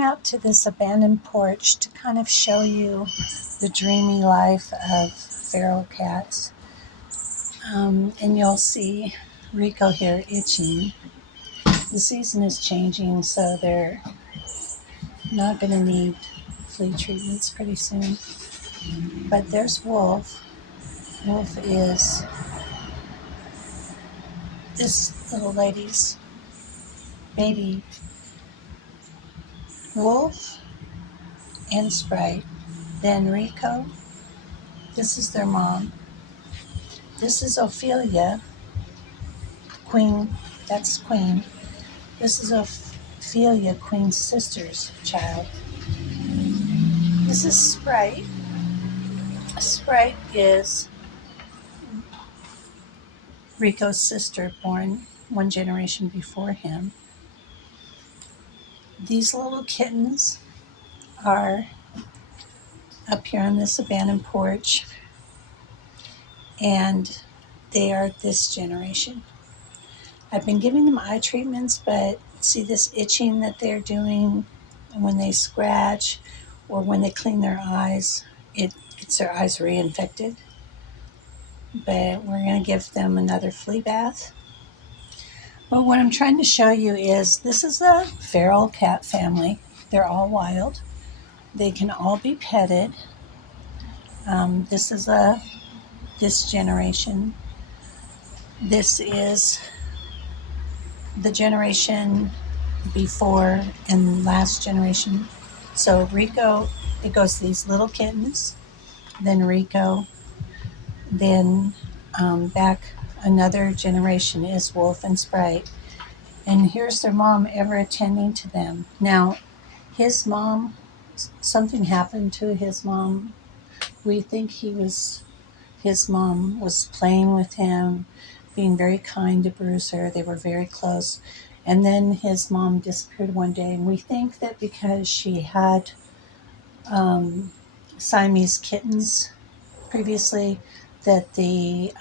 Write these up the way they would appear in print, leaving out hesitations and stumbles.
came out to this abandoned porch to kind of show you the dreamy life of feral cats. And you'll see Rico here itching. The season is changing, so they're not going to need flea treatments pretty soon. But there's Wolf. Wolf is this little lady's baby. Wolf and Sprite. Then Rico. This is their mom. This is Ophelia. Queen. That's Queen. This is Ophelia, Queen's sister's child. This is Sprite. Sprite is Rico's sister, born one generation before him. These little kittens are up here on this abandoned porch, and they are this generation. I've been giving them eye treatments, but see this itching that they're doing when they scratch or when they clean their eyes, it gets their eyes reinfected. But we're going to give them another flea bath. But what I'm trying to show you is this is a feral cat family. They're all wild. They can all be petted. This is this generation. This is the generation before and last generation. So Rico, it goes these little kittens, then Rico, then back another generation is Wolf and Sprite. And here's their mom ever attending to them. Now, his mom, something happened to his mom. We think his mom was playing with him, being very kind to Bruiser. They were very close. And then his mom disappeared one day. And we think that because she had Siamese kittens previously, that the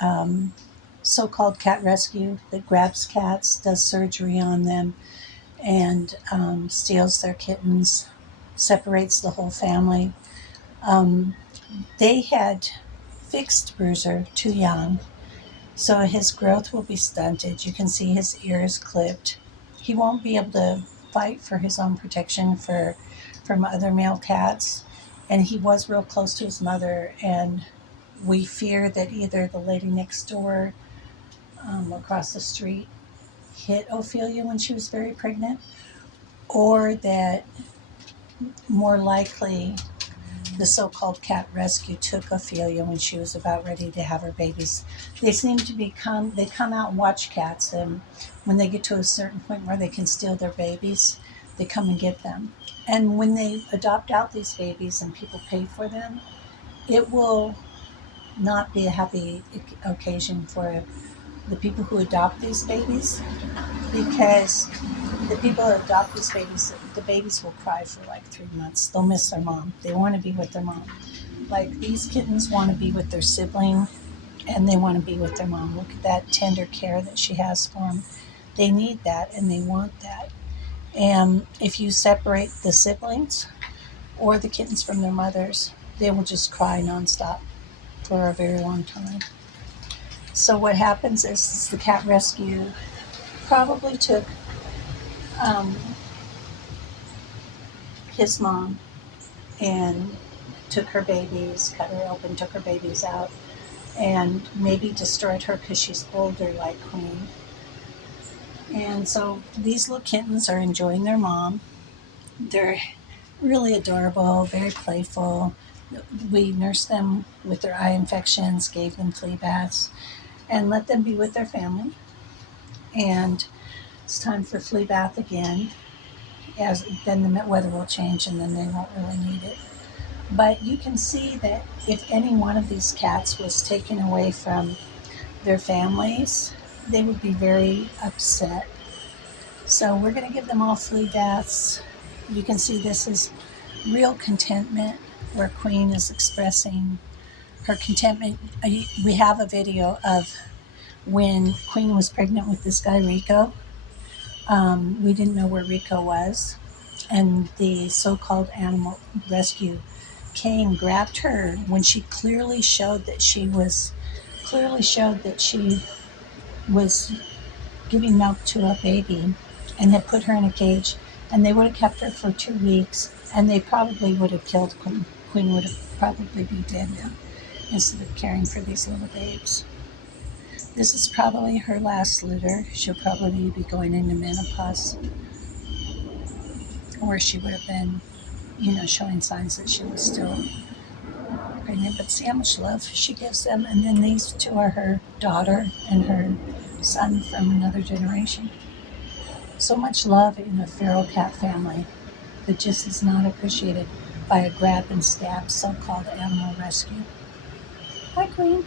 so-called cat rescue that grabs cats, does surgery on them, and steals their kittens, separates the whole family. They had fixed Bruiser too young, so his growth will be stunted. You can see his ears clipped. He won't be able to fight for his own protection from other male cats, and he was real close to his mother, and we fear that either the lady next door across the street hit Ophelia when she was very pregnant, or that more likely the so-called cat rescue took Ophelia when she was about ready to have her babies. They seem to they come out and watch cats, and when they get to a certain point where they can steal their babies, they come and get them. And when they adopt out these babies and people pay for them, it will not be a happy occasion for the people who adopt these babies, because the people who adopt these babies, the babies will cry for like 3 months. They'll miss their mom. They want to be with their mom. Like these kittens want to be with their sibling, and they want to be with their mom. Look at that tender care that she has for them. They need that, and they want that. And if you separate the siblings or the kittens from their mothers, they will just cry nonstop for a very long time. So what happens is the cat rescue probably took his mom and took her babies, cut her open, took her babies out, and maybe destroyed her because she's older like Queen. And so these little kittens are enjoying their mom. They're really adorable, very playful. We nursed them with their eye infections, gave them flea baths, and let them be with their family. And it's time for flea bath again, as then the weather will change and then they won't really need it. But you can see that if any one of these cats was taken away from their families, they would be very upset. So we're going to give them all flea baths. You can see this is real contentment, where Queen is expressing her contentment. We have a video of when Queen was pregnant with this guy Rico. We didn't know where Rico was, And the so-called animal rescue came, grabbed her when she clearly showed that she was giving milk to a baby, and had put her in a cage, and they would have kept her for 2 weeks, and they probably would have killed Queen. Queen would have probably be dead now instead of caring for these little babes. This is probably her last litter. She'll probably be going into menopause, or she would have been, showing signs that she was still pregnant. But see how much love she gives them. And then these two are her daughter and her son from another generation. So much love in a feral cat family that just is not appreciated by a grab and stab so called animal rescue. Hi, Queen.